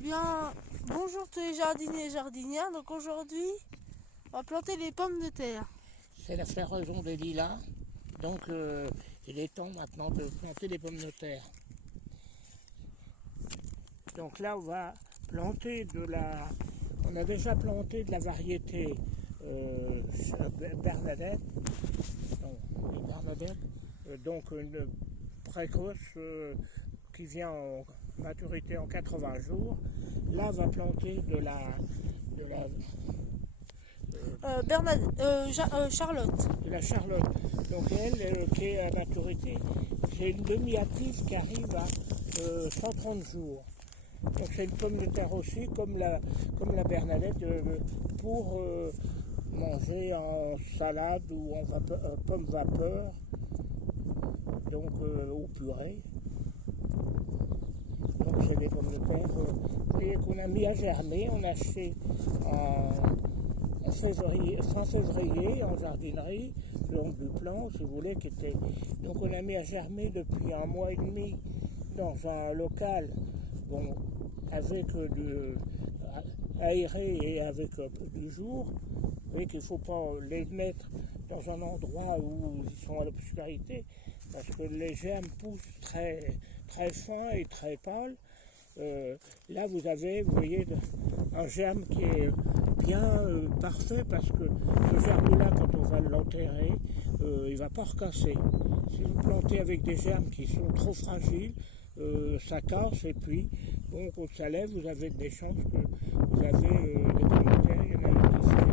bien, bonjour tous les jardiniers et jardinières. Donc aujourd'hui, on va planter les pommes de terre. C'est la floraison des lilas, donc il est temps maintenant de planter des pommes de terre. Donc là on va planter on a déjà planté de la variété Bernadette, donc une précoce qui vient en maturité en 80 jours. Là on va planter de la Charlotte. de la Charlotte. Donc elle, qui est à maturité, c'est une demi-active qui arrive à 130 jours. Donc c'est une pomme de terre aussi, comme la Bernadette, pour manger en salade ou en pomme vapeur, donc au purée. Donc c'est des pommes de terre qu'on a mis à germer, on a acheté fin février en jardinerie, donc du plan, si vous voulez, donc on a mis à germer depuis 1 mois et demi dans un local, bon, avec aéré et avec du jour. Vous voyez qu'il ne faut pas les mettre dans un endroit où ils sont à l'obscurité, parce que les germes poussent très, très fins et très pâles. Là vous voyez, un germe qui est bien parfait, parce que ce germe-là, quand on va l'enterrer, il ne va pas recasser. Si vous plantez avec des germes qui sont trop fragiles, ça casse, et puis, bon, quand ça lève, vous avez des chances que vous avez des pommes de terre. Il y en a une qui fait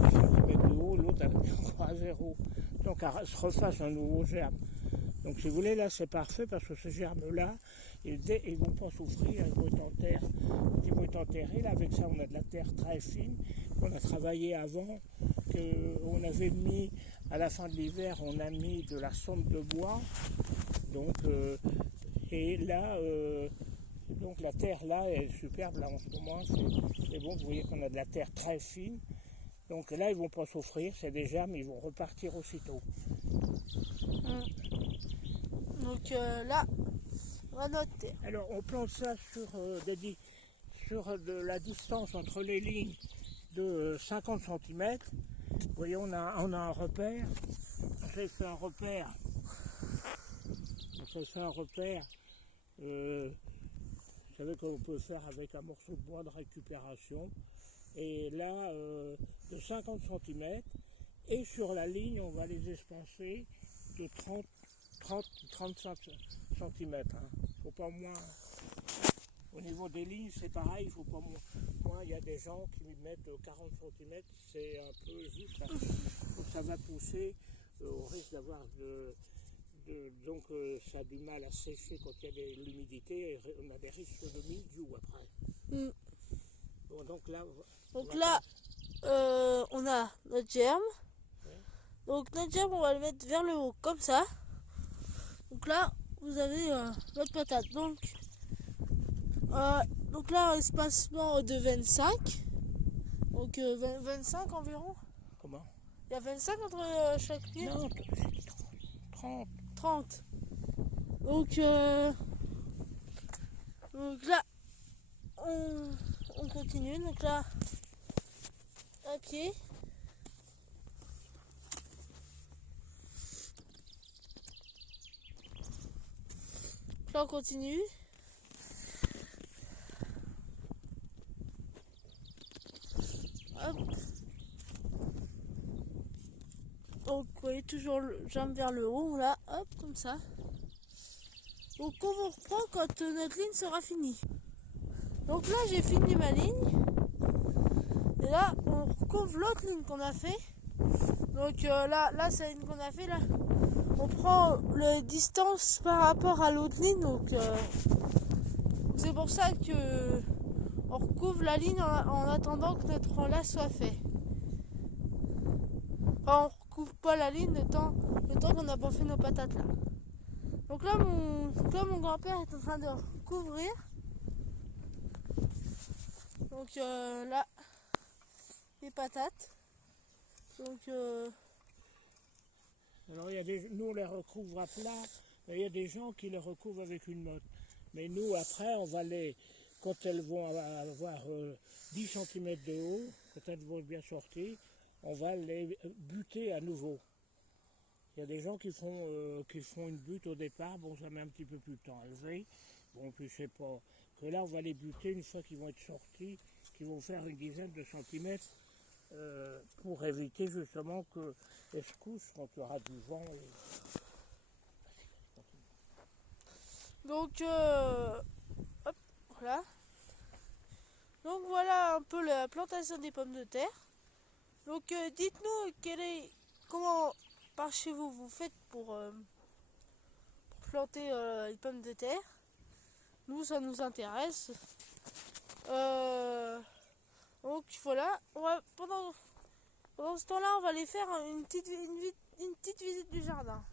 10 cm de haut, l'autre encore à 0. Donc, elle se refasse un nouveau germe. Donc, si vous voulez, là, c'est parfait, parce que ce germe-là, ils ne vont pas souffrir, ils vont être enterrés. Là, avec ça, on a de la terre très fine, qu'on a travaillé avant, qu'on avait mis, à la fin de l'hiver, on a mis de la sonde de bois. Donc, et là, donc la terre là est superbe, là en ce moment, c'est bon, vous voyez qu'on a de la terre très fine. Donc là, ils ne vont pas souffrir, c'est des germes, ils vont repartir aussitôt. Donc là, on va noter. Alors on plante ça sur de la distance entre les lignes de 50 cm. Vous voyez, on a un repère. J'ai fait un repère. Vous savez qu'on peut faire avec un morceau de bois de récupération. Et là, de 50 cm. Et sur la ligne, on va les espacer de 35 cm. Faut pas moins. Au niveau des lignes, c'est pareil, il faut pas moins. Il y a des gens qui mettent 40 cm, c'est un peu juste, parce que ça va pousser, on risque d'avoir donc ça a du mal à sécher quand il y a de l'humidité, et on a des risques de mildiou après. Bon, donc là, on a notre germe. Donc notre germe, on va le mettre vers le haut, comme ça. Donc là, vous avez votre patate. Donc là, un espacement de 25. Donc 25 environ. Comment? Il y a 25 entre chaque pied. Non, 30. Donc là, on continue. Donc là, un pied. Là, on continue. Hop. Donc, vous voyez, toujours le jambe vers le haut, là, hop, comme ça. Donc, on vous reprend quand notre ligne sera finie. Donc là, j'ai fini ma ligne. Et là, on recouvre l'autre ligne qu'on a fait. Donc là, c'est la ligne qu'on a fait, là. On prend la distance par rapport à l'autre ligne. Donc, c'est pour ça que on recouvre la ligne en attendant que notre enlace soit fait. Enfin, on recouvre pas la ligne le temps qu'on n'a pas fait nos patates là. Donc là, mon grand-père est en train de recouvrir. Donc là, les patates. Donc alors nous on les recouvre à plat, mais il y a des gens qui les recouvrent avec une motte. Mais nous après on va quand elles vont avoir 10 cm de haut, quand elles vont être bien sorties, on va les buter à nouveau. Il y a des gens qui font une butte au départ, bon ça met un petit peu plus de temps à lever, bon puis je sais pas, que là on va les buter une fois qu'ils vont être sortis, qu'ils vont faire une dizaine de centimètres, pour éviter justement qu'elles se couchent quand il y aura du vent. Donc, hop, voilà. Donc voilà un peu la plantation des pommes de terre. Donc dites-nous comment par chez vous vous faites pour planter les pommes de terre. Nous ça nous intéresse. Donc voilà, pendant ce temps-là on va aller faire une petite visite du jardin.